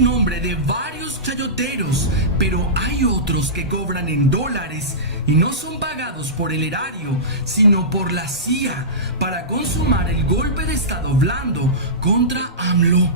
el nombre de varios chayoteros, pero hay otros que cobran en dólares y no son pagados por el erario, sino por la CIA para consumar el golpe de estado blando contra AMLO.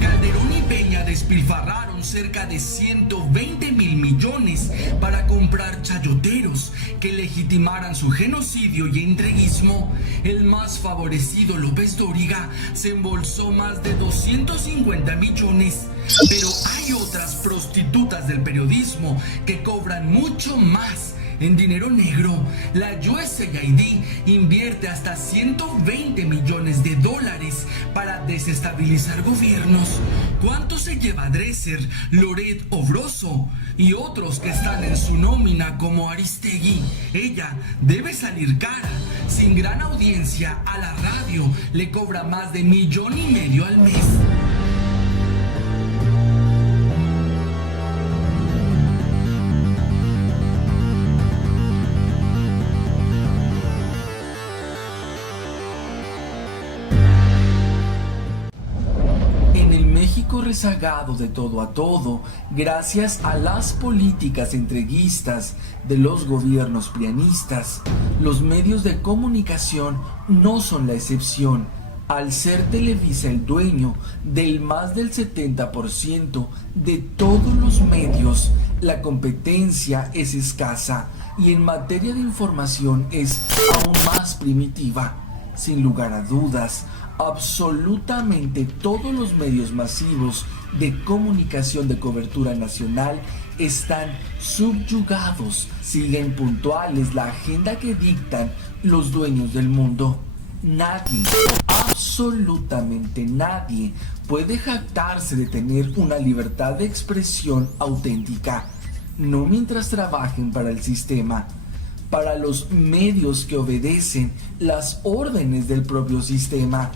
Calderón y Peña despilfarraron cerca de 120.000 millones para comprar chayoteros que legitimaran su genocidio y entreguismo. El más favorecido, López Dóriga, se embolsó más de 250 millones. Pero hay otras prostitutas del periodismo que cobran mucho más. En dinero negro, la USAID invierte hasta 120 millones de dólares para desestabilizar gobiernos. ¿Cuánto se lleva Dresser, Loret o Broso? Y otros que están en su nómina como Aristegui. Ella debe salir cara. Sin gran audiencia, a la radio le cobra más de 1,5 millones al mes. México rezagado de todo a todo, gracias a las políticas entreguistas de los gobiernos prianistas, los medios de comunicación no son la excepción. Al ser Televisa el dueño del más del 70% de todos los medios, la competencia es escasa y en materia de información es aún más primitiva. Sin lugar a dudas, absolutamente todos los medios masivos de comunicación de cobertura nacional están subyugados, siguen puntuales la agenda que dictan los dueños del mundo. Nadie, absolutamente nadie, puede jactarse de tener una libertad de expresión auténtica, no mientras trabajen para el sistema. Para los medios que obedecen las órdenes del propio sistema,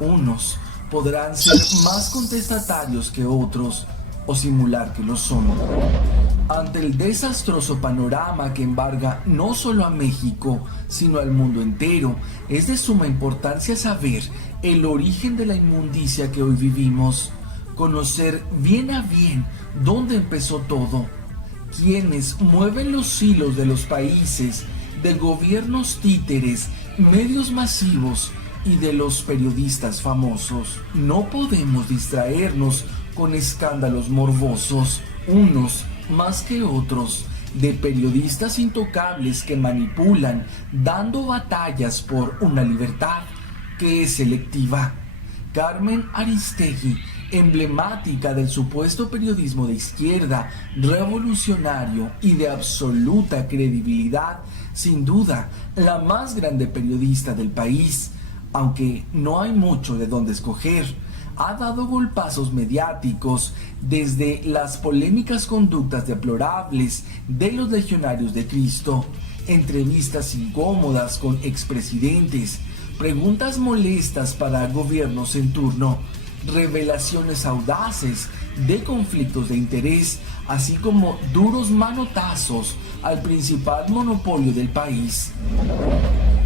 unos podrán ser más contestatarios que otros o simular que lo son. Ante el desastroso panorama que embarga no solo a México, sino al mundo entero, es de suma importancia saber el origen de la inmundicia que hoy vivimos, conocer bien a bien dónde empezó todo, quienes mueven los hilos de los países, de gobiernos títeres, medios masivos y de los periodistas famosos. No podemos distraernos con escándalos morbosos, unos más que otros, de periodistas intocables que manipulan, dando batallas por una libertad que es selectiva. Carmen Aristegui, emblemática del supuesto periodismo de izquierda, revolucionario y de absoluta credibilidad, sin duda la más grande periodista del país, aunque no hay mucho de dónde escoger, ha dado golpazos mediáticos desde las polémicas conductas deplorables de los legionarios de Cristo, entrevistas incómodas con expresidentes, preguntas molestas para gobiernos en turno, revelaciones audaces de conflictos de interés, así como duros manotazos al principal monopolio del país.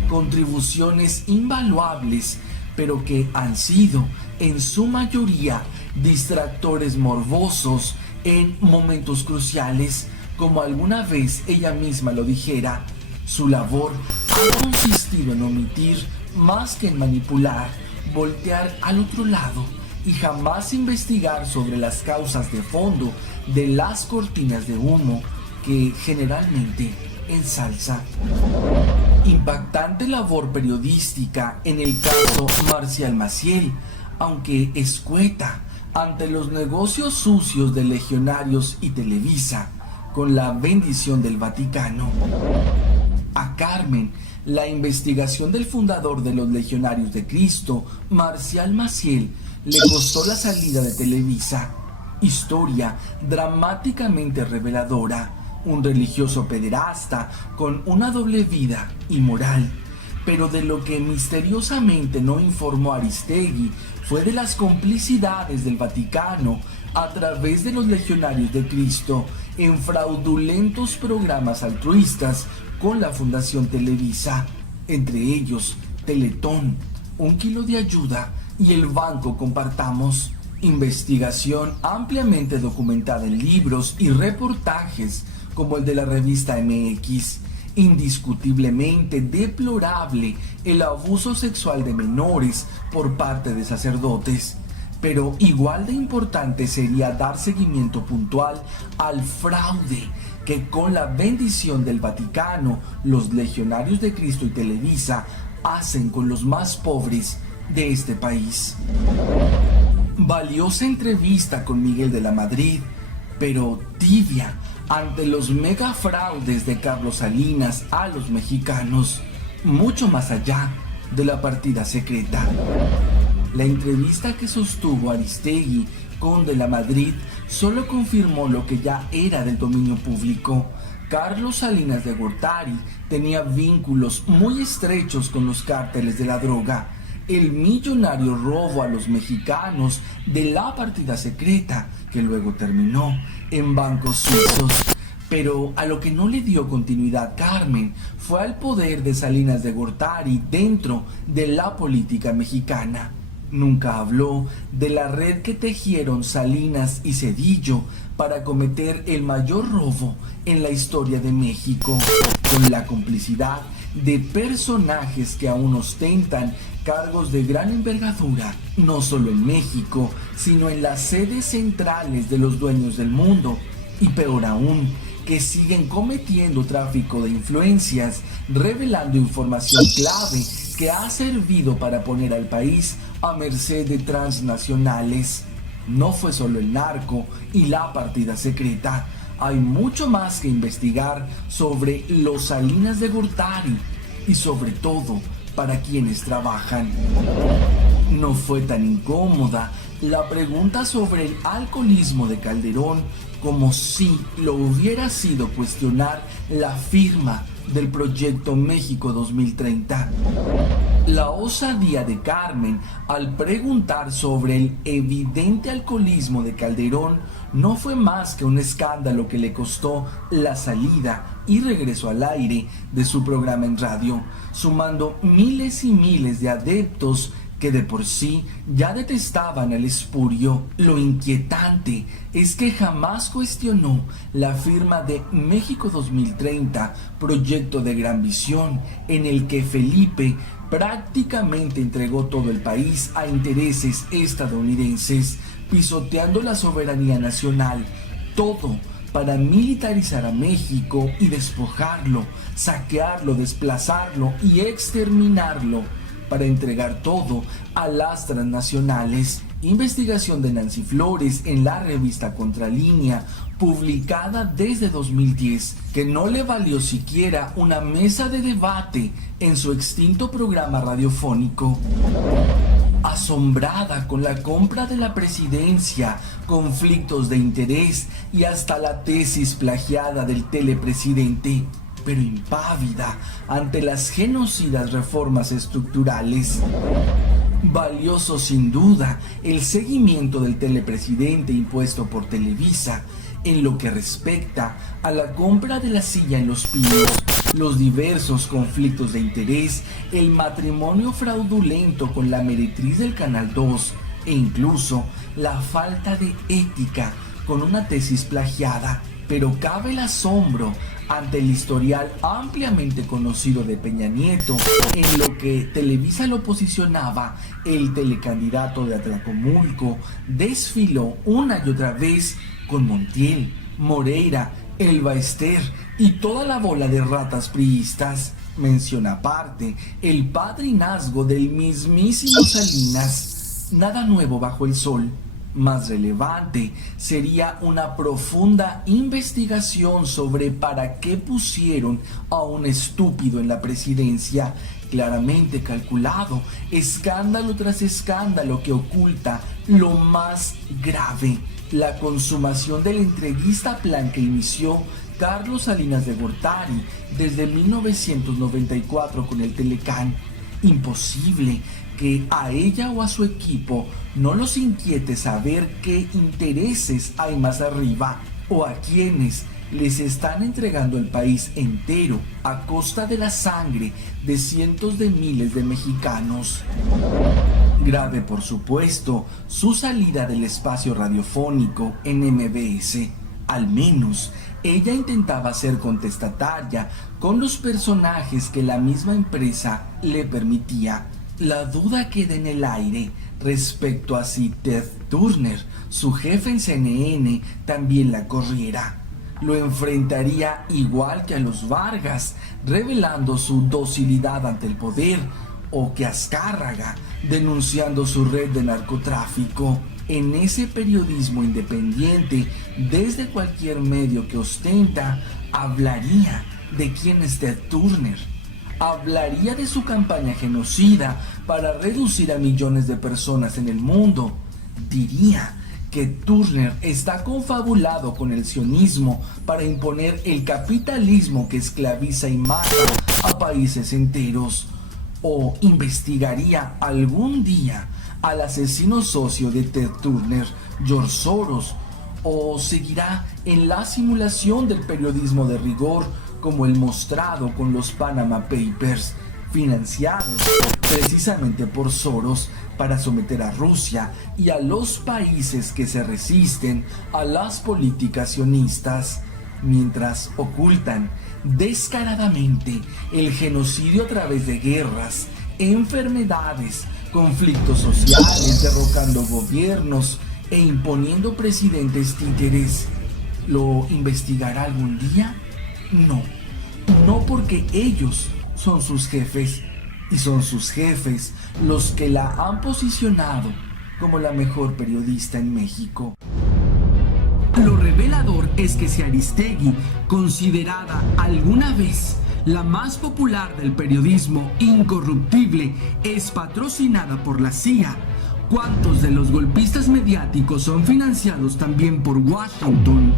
Contribuciones invaluables, pero que han sido, en su mayoría, distractores morbosos en momentos cruciales, como alguna vez ella misma lo dijera. Su labor ha consistido en omitir más que en manipular, voltear al otro lado y jamás investigar sobre las causas de fondo de las cortinas de humo que generalmente ensalza. Impactante labor periodística en el caso Marcial Maciel, aunque escueta ante los negocios sucios de Legionarios y Televisa, con la bendición del Vaticano. A Carmen, la investigación del fundador de los Legionarios de Cristo, Marcial Maciel, le costó la salida de Televisa. Historia dramáticamente reveladora. Un religioso pederasta con una doble vida y moral. Pero de lo que misteriosamente no informó Aristegui fue de las complicidades del Vaticano a través de los Legionarios de Cristo en fraudulentos programas altruistas con la Fundación Televisa, entre ellos Teletón, 1 kilo de ayuda y el banco compartamos. Investigación ampliamente documentada en libros y reportajes como el de la revista MX. Indiscutiblemente deplorable el abuso sexual de menores por parte de sacerdotes, pero igual de importante sería dar seguimiento puntual al fraude que con la bendición del Vaticano, los Legionarios de Cristo y Televisa hacen con los más pobres de este país. Valiosa entrevista con Miguel de la Madrid, pero tibia ante los mega fraudes de Carlos Salinas a los mexicanos, mucho más allá de la partida secreta. La entrevista que sostuvo Aristegui con de la Madrid solo confirmó lo que ya era del dominio público. Carlos Salinas de Gortari tenía vínculos muy estrechos con los cárteles de la droga. El millonario robo a los mexicanos de la partida secreta, que luego terminó en bancos suizos. Pero a lo que no le dio continuidad Carmen fue al poder de Salinas de Gortari dentro de la política mexicana. Nunca habló de la red que tejieron Salinas y Zedillo para cometer el mayor robo en la historia de México, con la complicidad de personajes que aún ostentan cargos de gran envergadura, no solo en México, sino en las sedes centrales de los dueños del mundo, y peor aún, que siguen cometiendo tráfico de influencias, revelando información clave que ha servido para poner al país a merced de transnacionales. No fue solo el narco y la partida secreta. Hay mucho más que investigar sobre los Salinas de Gortari y sobre todo para quienes trabajan. No fue tan incómoda la pregunta sobre el alcoholismo de Calderón como si lo hubiera sido cuestionar la firma del proyecto México 2030. La osadía de Carmen al preguntar sobre el evidente alcoholismo de Calderón no fue más que un escándalo que le costó la salida y regreso al aire de su programa en radio, sumando miles y miles de adeptos que de por sí ya detestaban al espurio. Lo inquietante es que jamás cuestionó la firma de México 2030, proyecto de gran visión, en el que Felipe prácticamente entregó todo el país a intereses estadounidenses, pisoteando la soberanía nacional, todo para militarizar a México y despojarlo, saquearlo, desplazarlo y exterminarlo, para entregar todo a las transnacionales. Investigación de Nancy Flores en la revista Contralínea, publicada desde 2010, que no le valió siquiera una mesa de debate en su extinto programa radiofónico. Asombrada con la compra de la presidencia, conflictos de interés y hasta la tesis plagiada del telepresidente, pero impávida ante las genocidas reformas estructurales. Valioso sin duda el seguimiento del telepresidente impuesto por Televisa en lo que respecta a la compra de la silla en Los Pinos, los diversos conflictos de interés, el matrimonio fraudulento con la meretriz del Canal 2 e incluso la falta de ética con una tesis plagiada. Pero cabe el asombro ante el historial ampliamente conocido de Peña Nieto, en lo que Televisa lo posicionaba. El telecandidato de Atlacomulco desfiló una y otra vez con Montiel, Moreira, Elba Ester y toda la bola de ratas priistas. Menciona aparte el padrinazgo del mismísimo Salinas. Nada nuevo bajo el sol. Más relevante sería una profunda investigación sobre para qué pusieron a un estúpido en la presidencia, claramente calculado, escándalo tras escándalo que oculta lo más grave: la consumación del entreguista plan que inició Carlos Salinas de Gortari desde 1994 con el Telecán. Imposible que a ella o a su equipo no los inquiete saber qué intereses hay más arriba o a quienes les están entregando el país entero a costa de la sangre de cientos de miles de mexicanos. Grave, por supuesto, su salida del espacio radiofónico en MBS. Al menos, ella intentaba ser contestataria con los personajes que la misma empresa le permitía. La duda queda en el aire respecto a si Ted Turner, su jefe en CNN, también la corriera. Lo enfrentaría igual que a los Vargas, revelando su docilidad ante el poder, o que Azcárraga, denunciando su red de narcotráfico. En ese periodismo independiente, desde cualquier medio que ostenta, hablaría de quién es Ted Turner. Hablaría de su campaña genocida para reducir a millones de personas en el mundo. Diría que Turner está confabulado con el sionismo para imponer el capitalismo que esclaviza y mata a países enteros. O investigaría algún día al asesino socio de Ted Turner, George Soros, o seguirá en la simulación del periodismo de rigor como el mostrado con los Panama Papers, financiados precisamente por Soros para someter a Rusia y a los países que se resisten a las políticas sionistas, mientras ocultan descaradamente el genocidio a través de guerras, enfermedades, conflictos sociales, derrocando gobiernos e imponiendo presidentes títeres. ¿Lo investigará algún día? No porque ellos son sus jefes, y son sus jefes los que la han posicionado como la mejor periodista en México. Lo revelador es que si Aristegui, considerada alguna vez la más popular del periodismo incorruptible, es patrocinada por la CIA, ¿cuántos de los golpistas mediáticos son financiados también por Washington?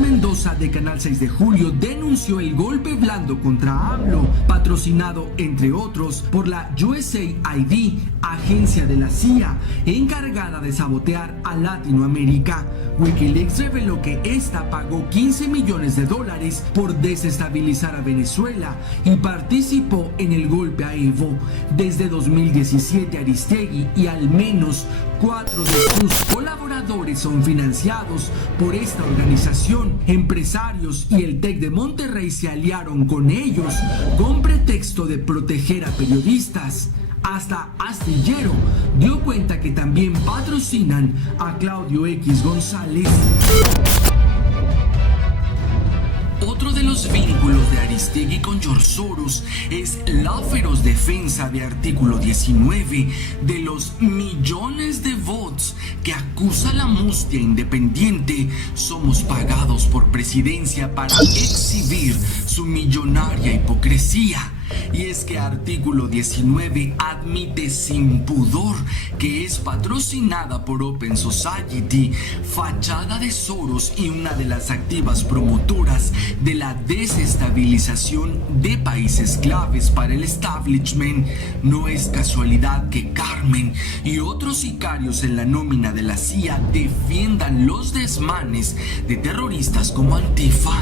Mendoza de Canal 6 de Julio denunció el golpe blando contra AMLO, patrocinado entre otros por la USAID, agencia de la CIA encargada de sabotear a Latinoamérica. Wikileaks reveló que esta pagó $15 millones por desestabilizar a Venezuela y participó en el golpe a Evo. Desde 2017 Aristegui y al menos 4 de sus colaboradores son financiados por esta organización. Empresarios y el TEC de Monterrey se aliaron con ellos con pretexto de proteger a periodistas. Hasta Astillero dio cuenta que también patrocinan a Claudio X González. Otro de los vínculos de Aristegui con George Soros es la feroz defensa de Artículo 19 de los millones de bots que acusa la mustia independiente. Somos pagados por Presidencia para exhibir su millonaria hipocresía. Y es que Artículo 19 admite sin pudor que es patrocinada por Open Society, fachada de Soros y una de las activas promotoras de la desestabilización de países claves para el establishment. No es casualidad que Carmen y otros sicarios en la nómina de la CIA defiendan los desmanes de terroristas como Antifa.